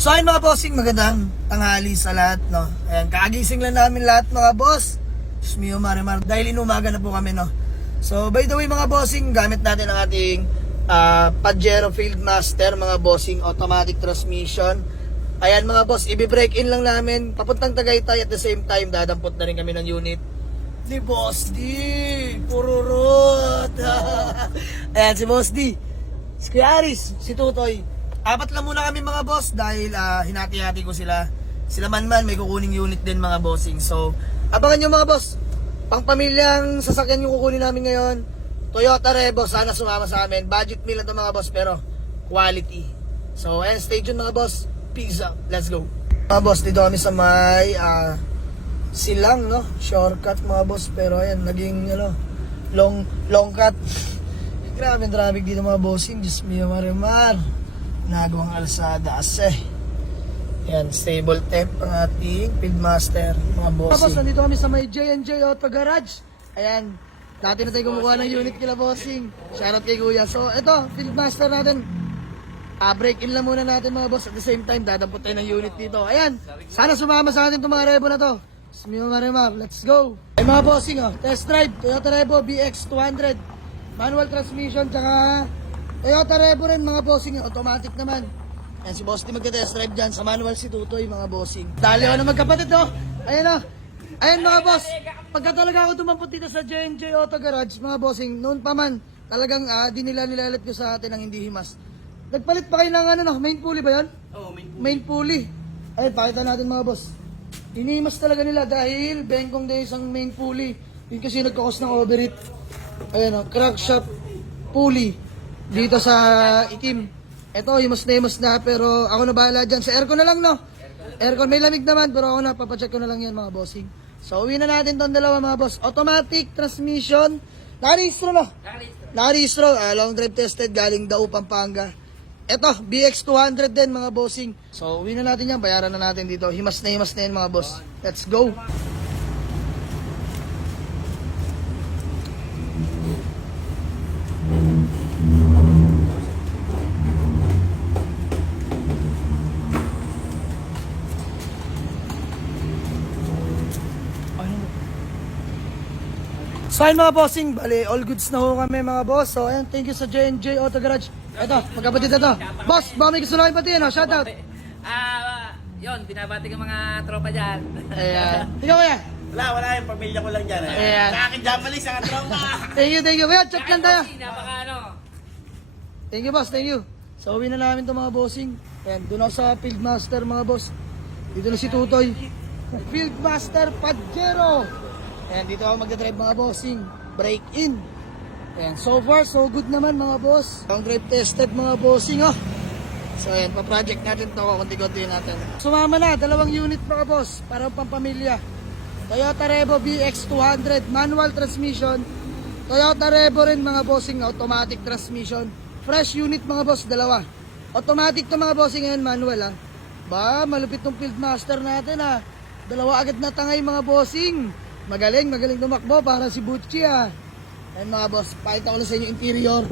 So ayun mga bossing, magandang tanghali sa lahat, no? Ayan, kagising lang namin lahat mga boss. Diyos mio, marimar, dahil inumaga na po kami, no? So by the way mga bossing, gamit natin ang ating Pajero Fieldmaster mga bossing, automatic transmission. Ayan mga boss, i-break in lang namin papuntang Tagaytay, at the same time dadampot na rin kami ng unit ni Boss D. Pururot. Ayan si Boss D, si Kuya Aris, si Tutoy. Apat lang muna kami mga boss dahil hinati-hati ko sila. Sila man may kukuning unit din mga bossing. So abangan nyo mga boss, pang pamilyang sasakyan yung kukunin namin ngayon, Toyota Revo. Sana sumama sa amin. Budget meal lang ito mga boss, pero quality. So ayan, stay tuned mga boss. Peace out, let's go. Mga boss, dito kami sa may silang, no? Shortcut mga boss, pero ayan, naging long cut. Grabe ang traffic dito mga bossing. Diyos mio, marimar, nagawang alsada ase. Yan, stable temp ang ating Fieldmaster mga bossing. Tapos nandito kami sa may J&J Auto Garage. Ayan, dati na tayo kumukuha ng unit kila bossing. Shoutout kay Kuya. So ito, Fieldmaster natin. Break in lang muna natin mga boss. At the same time, dadampot tayo ng unit dito. Ayan, sana sumama sa atin itong mga Revo na to. Smio marimar, let's go. Ay mga bossing, test drive Toyota Revo BX200, manual transmission, tsaka Toyota Revo rin mga bossing, automatic naman. Ayan, si Boss D magka-test drive dyan. Sa manual si Tutoy mga bossing. Dali ako na magkapatid, no? Ayan, ayan mga boss, pagka talaga ako dumampot dito sa J&J Auto Garage mga bossing, noon pa man talagang di nila nilalat ko sa atin ng hindi himas. Nagpalit pa kayo ng main pulley ba yan? Oo, main pulley. Ayun, pakita natin mga boss. Hinimas talaga nila dahil bengkong din isang main pulley. Yun kasi nagkakos ng overheat. Ayun, crankshaft pulley dito sa itim. Ito, himas na, pero ako na bahala dyan. Sa aircon na lang, no? Aircon, may lamig naman, pero ako na, papacheck ko na lang yan mga bossing. So, uwi na natin tong dalawa mga boss. Automatic transmission. Nakarehistro, no? Nakarehistro. Long drive tested, galing Dao, Pampanga. Ito, BX200 din mga bossing. So, uwi na natin yan. Bayaran na natin dito. Himas na yan mga boss. Let's go. So ayun mga bossing, bali, all goods na ho kami mga boss. So ayan, thank you sa J&J Auto Garage. Ito, magkapatid ito. Boss, baka may gusto lang ipatiin, shoutout. Yun, binabati ko mga tropa dyan. Ayan. Ikaw kaya? Wala yung pamilya ko lang dyan. Ayan. Sa akin dyan malis, ang tropa. Thank you. Kaya, chat lang tayo. Napaka Thank you boss, thank you. So uwi na namin ito mga bossing. Ayan, doon ako sa Fieldmaster mga boss. Dito na si Tutoy. Fieldmaster Pajero. Ayan, dito ako magdadrive mga bossing. Break in. Ayan, so far so good naman mga boss. Long drive tested mga bossing, So ayan, pa-project natin to, konti-konti natin. Sumama na, dalawang unit mga boss, para pampamilya. Toyota Revo BX200, manual transmission. Toyota Revo rin mga bossing, automatic transmission. Fresh unit mga boss, dalawa. Automatic to mga bossing, ngayon manual Ba, malupit tong Fieldmaster natin Dalawa agad na tangay mga bossing. Magaling tumakbo para si Butchie Ayan mga boss, pakita ko lang sa inyo interior.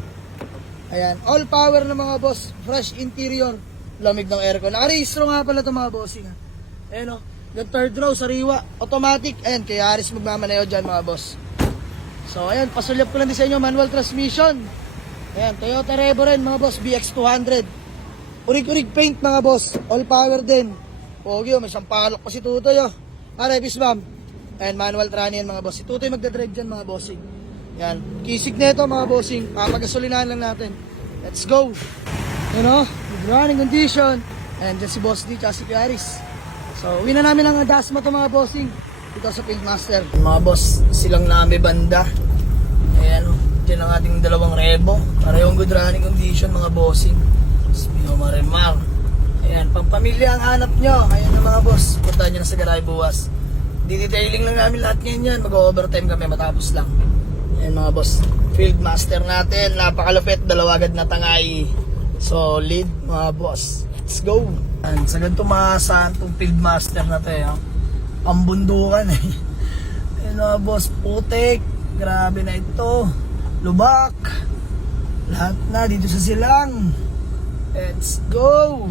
Ayan, all power na mga boss, fresh interior. Lamig ng aircon. Nakarehistro nga pala ito mga bossing Ayan the third row, sariwa, automatic. Ayan, kaya Aris magmamaneho dyan mga boss. So ayan, pasulyap ko lang din sa inyo, manual transmission. Ayan, Toyota Revo rin mga boss, BX200. Urig-urig paint mga boss, all power din. Pogi may sampalok pa si Tutoy Arebis ma'am. Ayan, manual trani yan mga boss. Si Tutoy magdadrive dyan mga bossing. Yan, kisig na ito mga bossing. Papagasolinahan lang natin. Let's go. Good running condition. Ayan, dyan si Boss D, tsaka si Aris. So, uwi na namin ang Dasma to mga bossing. Dito sa Fieldmaster. Mga boss, silang nami banda. Ayan, dyan ang ating dalawang Revo. Para yung good running condition mga bossing. Spino marimar. Ayan, pampamilya ang hanap nyo. Ayan na mga boss. Puntahan nyo na sa garay buwas. Di-detailing lang namin lahat ngayon yan. Mag-overtime kami matapos lang. Ayan mga boss, Fieldmaster natin, napakalupit, dalawa agad na tangay. Solid mga boss. Let's go. Ayan, sagad tumasan itong Fieldmaster na ito pambundukan Ayan mga boss, putik. Grabe na ito. Lubak. Lahat na dito sa silang. Let's go.